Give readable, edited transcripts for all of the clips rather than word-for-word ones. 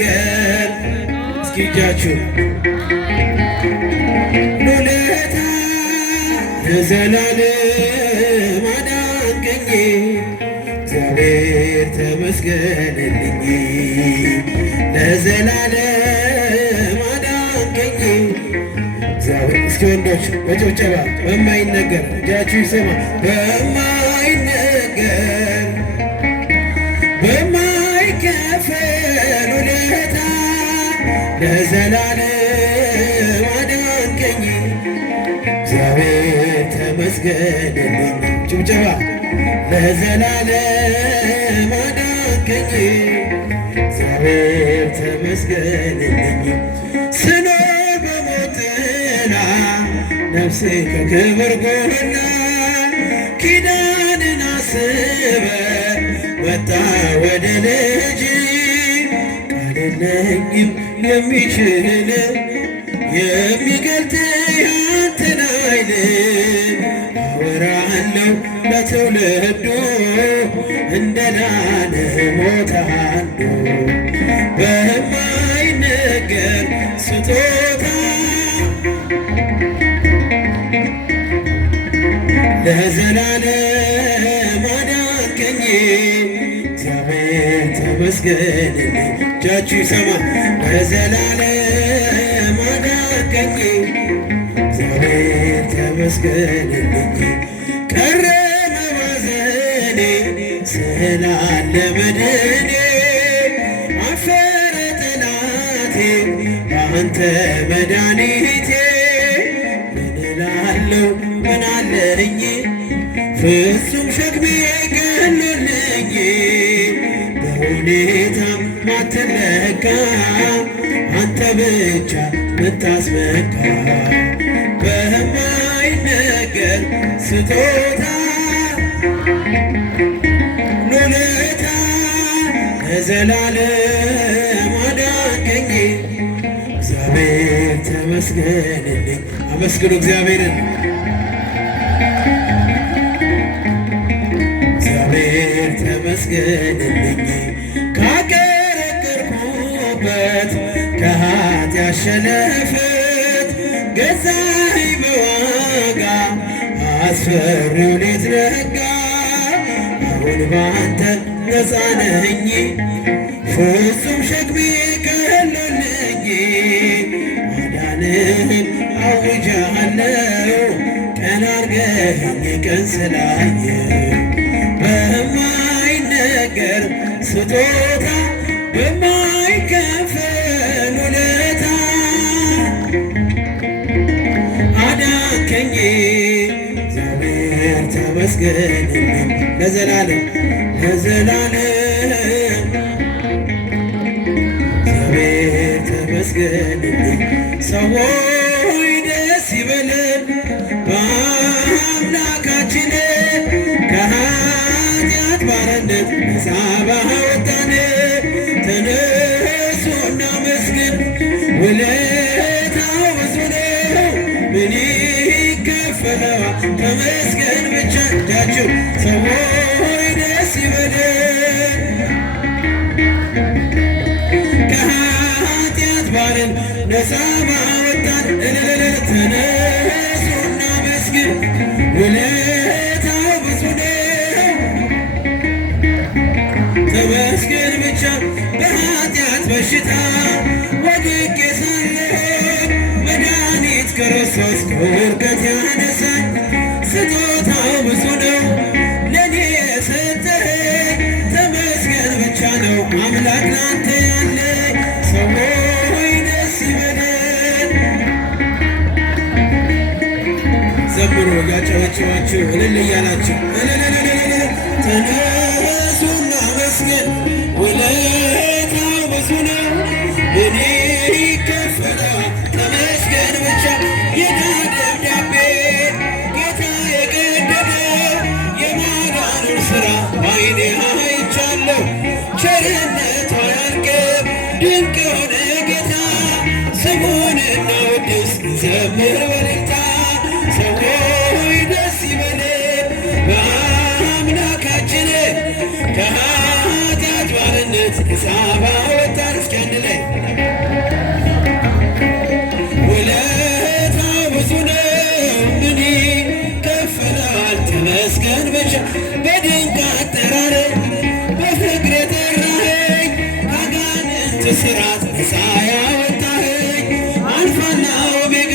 በማይነገር እስኪ እጃችሁ ውለታ ለዘላለም አዳንከኝ እግዚአብሔር ተመስገንልኝ ለዘላለም አዳንከኝ እግዚአብሔር። እስኪ ወንዶች በጭብጨባ በማይነገር እጃችሁ ይሰማ በማይነገር በማይከፈል ውለታ ለዘላለም አዳንከኝ እግዚአብሔር ተመስገንልኝ። ጭብጨባ ለዘላለም አዳንከኝ እግዚአብሔር ተመስገንልኝ። ስኖር በሞት ጥላ ነፍሴ ከክብር ጎና ኪዳንን አስበ መጣ ወደ ልጅ ቃል የለኝም የሚችል የሚገልጥ ያንተን ኃይል አወራለሁ ለትውልዱ እንደዳነ ሞታለሁ በማይነገር ስጦታ ለዘላለም አዳንከኝ እግዚአብሔር ተመስገንልኝ። እጃችሁ ይሰማ ለዘላለም አዳንከኝ እግዚአብሔር ተመስገንልኝ። ቀረ መባዘኔ ስላለ መድኔ አፈረ ጠላቴ በአንተ መድኃኒቴ ምን እላለሁ ምን አለኝ ፍጹም ሸክሜ ቀሎልኝ በሁኔታ ማትለካ አንተ ብቻ ምታስመካ በማይነገር ስጦታ ውለታ ለዘላለም አዳንከኝ እግዚአብሔር ተመስገንልኝ። አመስግኑ እግዚአብሔርን። እግዚአብሔር ተመስገንልኝ ካቀረቀርኩበት ከኃጢአት ሸለፈት ገዛኸኝ በዋጋ አስፈሪው ሌት ነጋ። አሁን ባንተ ነፃ ነኝ ፍጹም ሸክሜ ቀሎልኝ ማዳንህን አውጃለሁ ቀን አርገኸኝ ቀን ስላየሁ በማይነገር ስጦታ በማይከፈል ውለታ አዳንከኝ እግዚአብሔር ተመስገንልኝ ለዘላለም ለዘላለም እግዚአብሔር ተመስገንልኝ። ሰዎች ደስ ይበለን በአምላካችን ከኃጢአት ባርነት ነፃ ባወጣን ተነሱ እናመስግን ውለታው ብዙ ነው ምን ይከፈለዋል ተመስገን ብቻ። እጃችሁ ሰዎች ደስ ይበለን ከኃጢአት ባርን ነፃ ባወጣን ተነሱ እናመስግን ውለታው ብዙ ነው ተመስገን ብቻ። በኃጢአት በሽታ ወድቄ ሳለሁ መድኃኒት ክርስቶስ ከውድቀት ያነሳኝ ስጦታው ብዙ ነው ለኔ የሰጠኸኝ ተመስገን ብቻ ነው አምላክ ላንተ ያለ ሰዎች ደስ ይበለን። ዘምሮ ያጨበጭባችሁ እልል እያላችሁ ተነሱና መስገን ውለታው ብዙ ነው ምን ይከፈላል ተመስገን ብቻ። የዕዳ ደብዳቤ ጌታ የቀደደ የማዳኑን ሥራ በዓይኔ አይቻለሁ ቸርነቱ አያልቅም ድንቅ የሆነ ጌታ ስሙን እናወድስ ዘምር በእልልታ ሰዎች ደስ ይበለን በአምላካችን ከኃጢአት ባርነት ነፃ ባወጣን እስኪ አንድ ላይ እስራት ነፃ ያወጣኸኝ አልፋና ኦሜጋ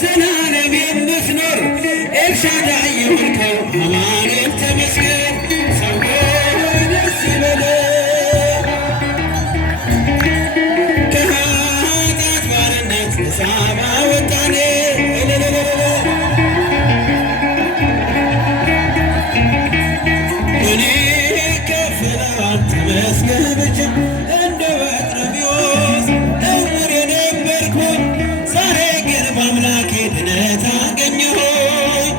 ዘላለም የምትኖር ኤልሻዳይ የሆንከው አማኑኤል ተመስገን። ሰዎች ደስ ይበለን ከኃጢአት ባርነት ነፃ ባወጣን እኔ ከፍለዋል ተመስገን ብቻ እንደ በርጤሜዎስ ዕውር የነበርኩኝ ዛሬ ግን በአምላኬ ድነት አገኘሁኝ።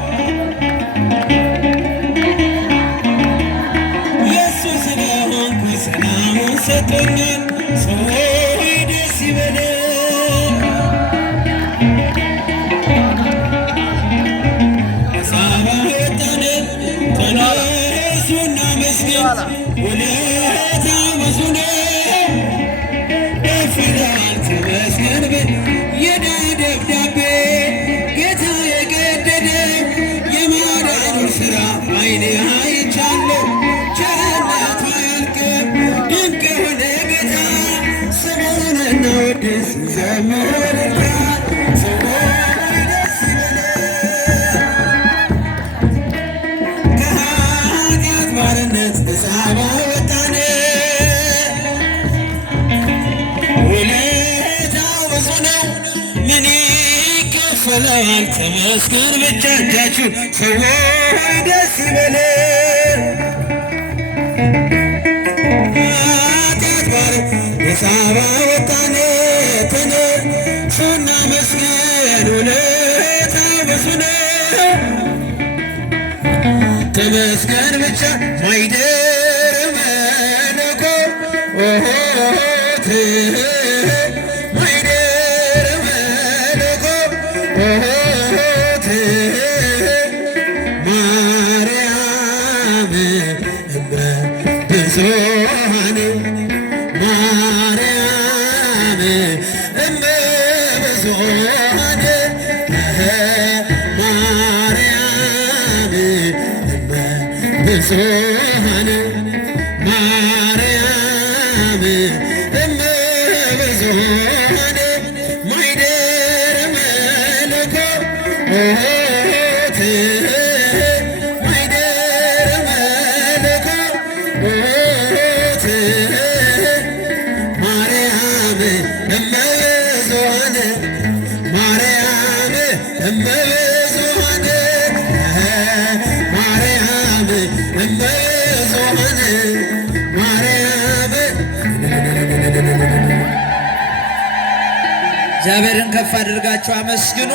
የእሱ ስለሆንኩኝ ሰላሙን ሰጥቶኛል። ሰዎች ደስ ይበለን ነፃ ባወጣን ተነሱና መስገን ውለታው ብዙ ነው። ከፍ ይላል ተመስገን የዕዳ ደብዳቤ ጌታ የቀደደ የማዳኑን ሥራ ዓይኔ አይቻለሁ። ቸርነቱ አያልቅም ድንቅ የሆነ ጌታ ስሙን እናወድስ እንዘምር በእልልታ። ሰዎች ደስ ይበለን ከኃጢአት ባርነት ነፃ ባወጣን ውለታው ብዙ ነው ምን ይከፈላል ተመስገን ብቻ። እጃችሁን ሰዎች ደስ ይበለን ኃጢአት ባርነት ነፃ ባወጣን ተነሱና መስገን ውለታው ብዙ ነው ተመስገን ብቻ። ማይደር መለኮት ማይደር መለኮት ማርያም እመ ብዙኃን ማርያም እመ ብዙኃን ማርያም እመ ብዙኃን ማርያም እመ ብዙኃን ማይደረ መለኮት ማይደረ መለኮት ማርያም እመ ብዙኃን ማርያም እመ ብዙኃን ማርያም እመ ብዙኃን ማርያም። እግዚአብሔርን ከፍ አድርጋችሁ አመስግኑ።